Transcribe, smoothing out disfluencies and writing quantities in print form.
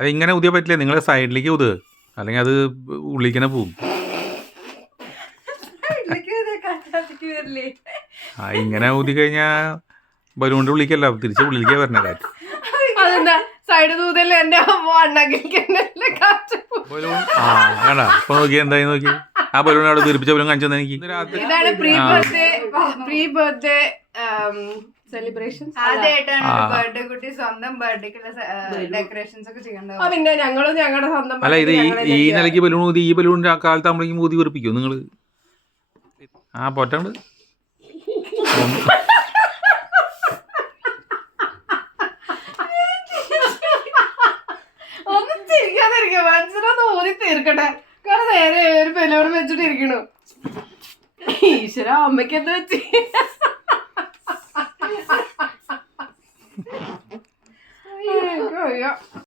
അത് ഇങ്ങനെ ഊതിയാൽ പറ്റില്ല, നിങ്ങൾ സൈഡിലേക്ക് ഊതുക, അല്ലെങ്കിൽ അത് ഉള്ളിലേക്ക് തന്നെ പോവും. ഇങ്ങനെ ഊതി കഴിഞ്ഞാൽ ബലൂണിന്റെ ഉള്ളിലേക്കല്ല, തിരിച്ച് ഉള്ളിലേക്കാ വരണ കാറ്റ്. ഇപ്പൊ നോക്കി എന്തായി നോക്കി, ആ ബലൂൺ അവിടെ വീർപ്പിച്ച ബലൂൺ കാണിച്ചു തന്നെ എനിക്ക്. അല്ല, ഇത് ഈ നിലയ്ക്ക് ബലൂൺ ഊതി, ഈ ബലൂൺ കാലത്താകുമ്പോഴേക്കും ഊതി വീർപ്പിക്കും നിങ്ങള്. പൊറ്റണ്ട് ഊതി തീർക്കട്ടെ. കാരണം നേരെ ഒരു ബലൂൺ വെച്ചിട്ടിരിക്കണു. ഈശ്വര, അമ്മയ്ക്ക് എന്താ വെച്ച് അയ്യോ